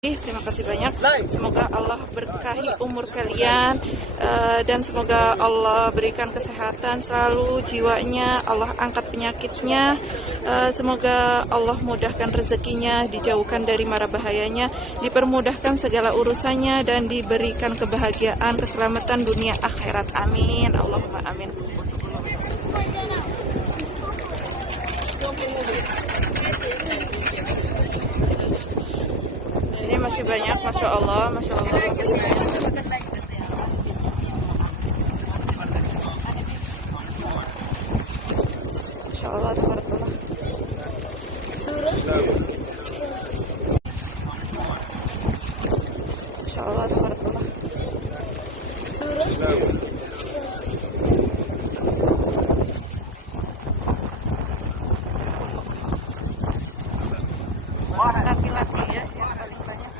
Terima kasih banyak. Semoga Allah berkahi umur kalian dan semoga Allah berikan kesehatan selalu jiwanya, Allah angkat penyakitnya, semoga Allah mudahkan rezekinya, dijauhkan dari mara bahayanya, dipermudahkan segala urusannya dan diberikan kebahagiaan, keselamatan dunia akhirat. Amin. Allahumma amin. Ini masih banyak, masya Allah, masya Allah. Masya Allah, tabarakallah. Masya Allah, tabarakallah. Laki-laki ya, yang paling banyak.